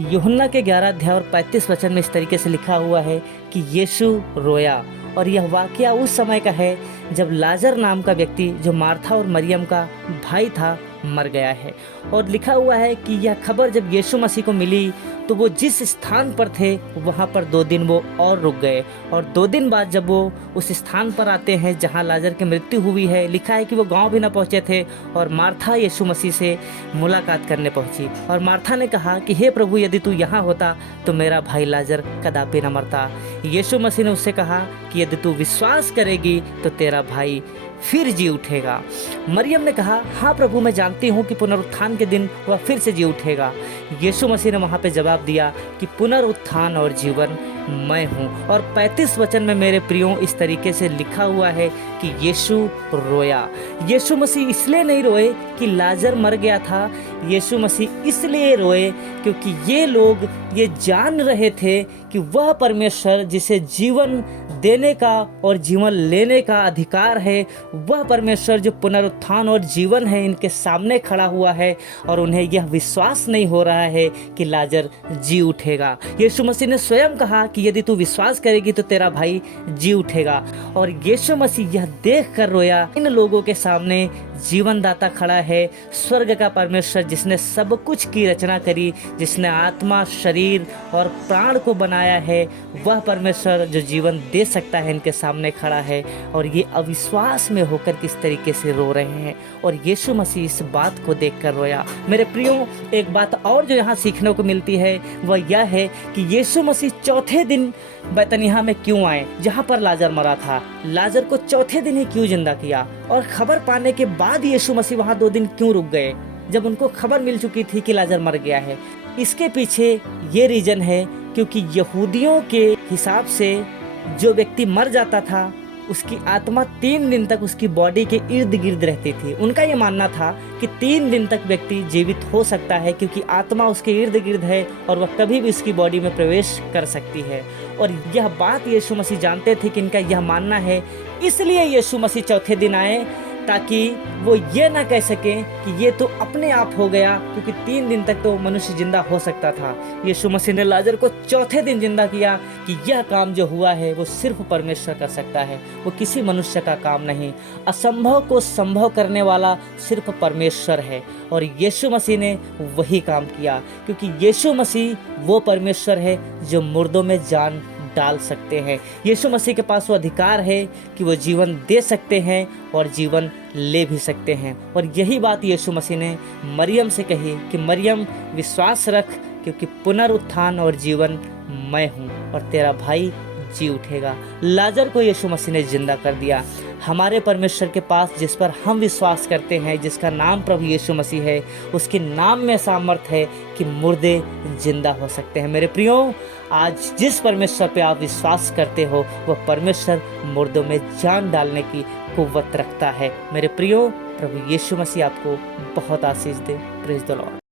यूहन्ना के 11 अध्याय और 35 वचन में इस तरीके से लिखा हुआ है कि यीशु रोया। और यह वाकया उस समय का है जब लाजर नाम का व्यक्ति, जो मार्था और मरियम का भाई था, मर गया है। और लिखा हुआ है कि यह खबर जब यीशु मसीह को मिली तो वो जिस स्थान पर थे वहाँ पर 2 दिन वो और रुक गए। और 2 दिन बाद जब वो उस स्थान पर आते हैं जहाँ लाजर की मृत्यु हुई है, लिखा है कि वो गांव भी ना पहुँचे थे और मार्था यीशु मसीह से मुलाकात करने पहुँची। और मार्था ने कहा कि हे प्रभु, यदि तू यहाँ होता तो मेरा भाई लाजर कदापि न मरता। यीशु मसीह ने उससे कहा कि यदि तू विश्वास करेगी तो तेरा भाई फिर जी उठेगा। मरियम ने कहा, हाँ प्रभु, मैं जानती हूँ कि पुनरुत्थान के दिन वह फिर से जी उठेगा। यीशु मसीह ने वहाँ पे जवाब दिया कि पुनरुत्थान और जीवन मैं हूँ। और 35 वचन में मेरे प्रियो इस तरीके से लिखा हुआ है कि यीशु रोया। यीशु मसीह इसलिए नहीं रोए कि लाजर मर गया था, यीशु मसीह इसलिए रोए क्योंकि ये लोग ये जान रहे थे कि वह परमेश्वर जिसे जीवन देने का और जीवन लेने का अधिकार है, वह परमेश्वर जो पुनरुत्थान और जीवन है, इनके सामने खड़ा हुआ है और उन्हें यह विश्वास नहीं हो रहा है कि लाजर जी उठेगा। यीशु मसीह ने स्वयं कहा कि यदि तू विश्वास करेगी तो तेरा भाई जी उठेगा। और यीशु मसीह यह देख कर रोया, इन लोगों के सामने जीवन दाता खड़ा है, स्वर्ग का परमेश्वर जिसने सब कुछ की रचना करी, जिसने आत्मा, शरीर और प्राण को बनाया है, वह परमेश्वर जो जीवन दे सकता है इनके सामने खड़ा है। और ये अविश्वास में होकर किस तरीके से रो रहे हैं और यीशु मसीह इस बात को देखकर रोया। मेरे प्रियो, एक बात और जो यहाँ सीखने को मिलती है वह यह है कि यीशु मसीह चौथे दिन बैतनिय्याह में क्यों आए, जहाँ पर लाजर मरा था। लाजर को चौथे दिन ही क्यों जिंदा किया, और खबर पाने के बाद यीशु मसीह वहाँ 2 दिन क्यों रुक गए जब उनको खबर मिल चुकी थी कि लाजर मर गया है। इसके पीछे ये रीजन है क्योंकि यहूदियों के हिसाब से जो व्यक्ति मर जाता था उसकी आत्मा 3 दिन तक उसकी बॉडी के इर्द गिर्द रहती थी। उनका ये मानना था कि 3 दिन तक व्यक्ति जीवित हो सकता है क्योंकि आत्मा उसके इर्द गिर्द है और वह कभी भी उसकी बॉडी में प्रवेश कर सकती है। और यह बात यीशु मसीह जानते थे कि इनका यह मानना है, इसलिए यीशु मसीह चौथे दिन आए ताकि वो ये ना कह सकें कि ये तो अपने आप हो गया, क्योंकि 3 दिन तक तो मनुष्य जिंदा हो सकता था। यीशु मसीह ने लाजर को चौथे दिन जिंदा किया कि यह काम जो हुआ है वो सिर्फ परमेश्वर कर सकता है, वो किसी मनुष्य का काम नहीं। असंभव को संभव करने वाला सिर्फ परमेश्वर है और यीशु मसीह ने वही काम किया, क्योंकि यीशु मसीह वो परमेश्वर है जो मुर्दों में जान डाल सकते हैं। यीशु मसीह के पास वो अधिकार है कि वो जीवन दे सकते हैं और जीवन ले भी सकते हैं। और यही बात यीशु मसीह ने मरियम से कही कि मरियम, विश्वास रख, क्योंकि पुनरुत्थान और जीवन मैं हूँ और तेरा भाई जी उठेगा। लाजर को यीशु मसीह ने जिंदा कर दिया। हमारे परमेश्वर के पास जिस पर हम विश्वास करते हैं, जिसका नाम प्रभु यीशु मसीह है, उसके नाम में सामर्थ है कि मुर्दे जिंदा हो सकते हैं। मेरे प्रियो, आज जिस परमेश्वर पे आप विश्वास करते हो वह परमेश्वर मुर्दों में जान डालने की कुव्वत रखता है। मेरे प्रियो, प्रभु यीशु मसीह आपको बहुत आशीष दे। Praise the Lord.